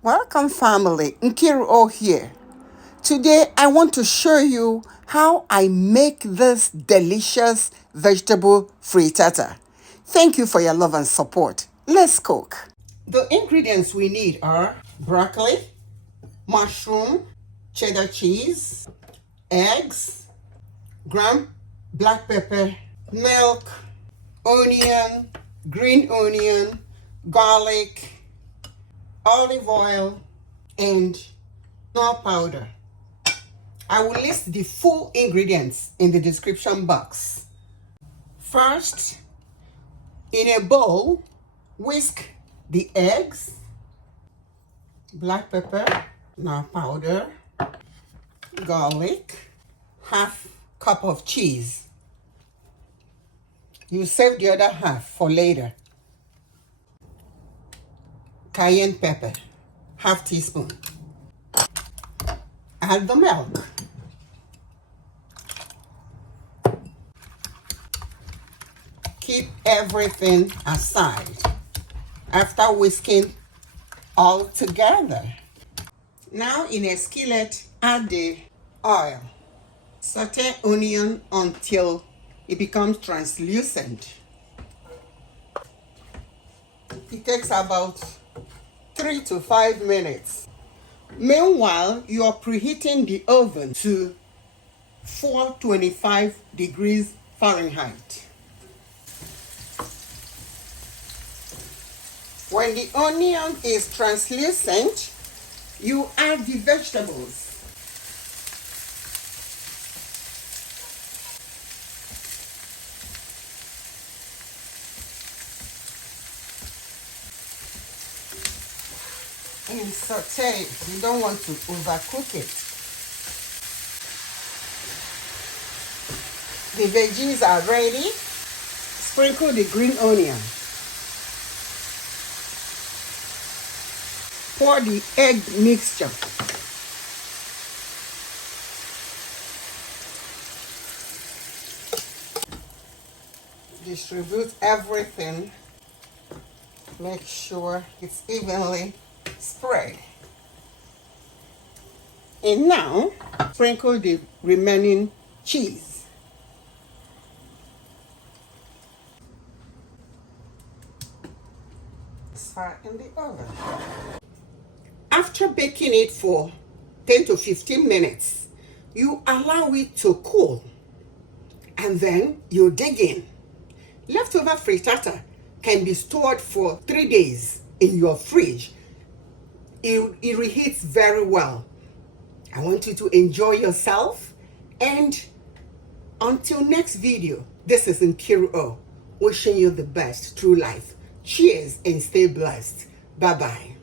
Welcome family, Nkiru here. Today I want to show you how I make this delicious vegetable frittata. Thank you for your love and support. Let's cook. The ingredients we need are broccoli, mushroom, cheddar cheese, eggs, ground black pepper, milk, onion, green onion, garlic, olive oil, and nut powder. I will list the full ingredients in the description box. First, in a bowl, whisk the eggs, black pepper, nut powder, garlic, half cup of cheese. You save the other half for later. Cayenne pepper, half teaspoon. Add the milk. Keep everything aside after whisking all together. Now in a skillet, add the oil. Saute onion until it becomes translucent. It takes about 3 to 5 minutes. Meanwhile, you are preheating the oven to 425 degrees Fahrenheit. When the onion is translucent, you add the vegetables. And saute it. You don't want to overcook it. The veggies are ready. Sprinkle the green onion. Pour the egg mixture. Distribute everything. Make sure it's evenly spread. And now, sprinkle the remaining cheese. Fire in the oven. After baking it for 10 to 15 minutes, you allow it to cool. And then you dig in. Leftover frittata can be stored for 3 days in your fridge. It reheats very well. I want you to enjoy yourself. And until next video, this is Nkiru, wishing you the best through life. Cheers and stay blessed. Bye-bye.